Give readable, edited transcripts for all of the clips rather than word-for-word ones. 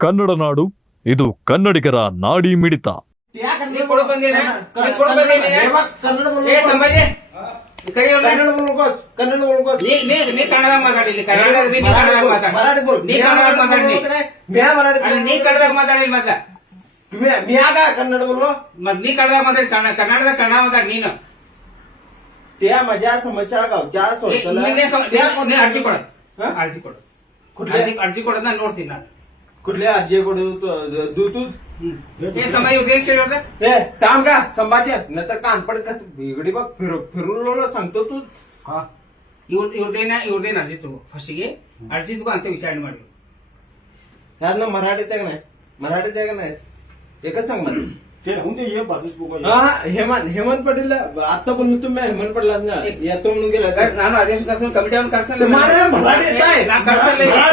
ಕನ್ನಡ ನಾಡು, ಇದು ಕನ್ನಡಿಗರ ನಾಡಿ ಮಿಡಿತ. ನೀನು त्या माझ्या समस्या गावच्या अर्जी ಕೊಡ ನಾನು ನೋಡ್ತೀನಿ ನಾನು कुठल्या अर्जी कोड दूतूच हे समय उद्या केलं होतं हे थांब का संभाजी नंतर कान पडत इकडे बघ फिरून सांगतो तू हा ಇವ್ರದೇನ ಅರ್ಜಿ ತಗೋ ಫಸ್ಟಿಗೆ ಅರ್ಜಿ ತಗೋ ಅಂತ ವಿಚಾರಣೆ ಮಾಡಿ यानं मराठीत आहे का नाही मराठीत आहे का नाही एकच सांग मला हेमंत पाटील आता बोललो तुम्ही हेमंत पाटील येतो म्हणून गेला ನಾನು ಆದೇಶ ಕರ್ಸಲ್ ಕಮಿಟಿ ಅವ್ನು ಕರ್ಸಲ್ಲ मराठी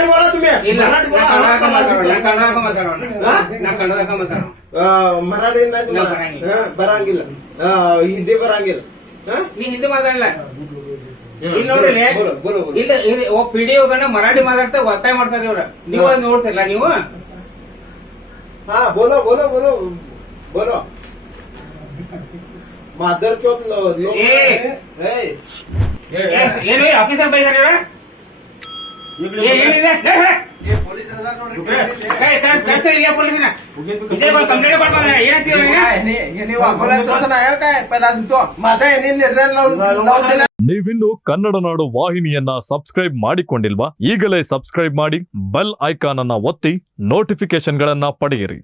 बोला तुम्ही मराठी नाही बरांगिಲ್ಲ ಹಿಂದಿ ಬರಂಗಿಲ್ಲ ನೀ ಹಿಂದಿ ಮಾತಾಡಲ್ಲ ಇಲ್ಲಿ ನೋಡಿಲ್ಲ ಇಲ್ಲ ಪಿಡಿಒಗಳನ್ನ ಮರಾಠಿ ಮಾತಾಡ್ತಾ ಒತ್ತಾಯ ಮಾಡ್ತಾರೆ ಇವ್ರ ನೀವು ಅದ್ ನೋಡ್ತಿಲ್ಲ ನೀವು ಹಾ बोलो बोलो बोलो बोलो मादर चौक ಏನು ಆಫೀಸರ್ ಬೈದಾರ ಪೊಲೀಸಿನ ಕಂಪ್ಲೇಂಟ್ ಮಾಡ್ತಾರೆ ಏನಂತೀವಿ ನೀವಿನ್ನು ಕನ್ನಡ ನಾಡು ವಾಹಿನಿಯನ್ನ ಸಬ್ಸ್ಕ್ರೈಬ್ ಮಾಡಿಕೊಂಡಿಲ್ವಾ? ಈಗಲೇ ಸಬ್ಸ್ಕ್ರೈಬ್ ಮಾಡಿ, ಬೆಲ್ ಐಕಾನ್ ಅನ್ನ ಒತ್ತಿ ನೋಟಿಫಿಕೇಶನ್ಗಳನ್ನ ಪಡೆಯಿರಿ.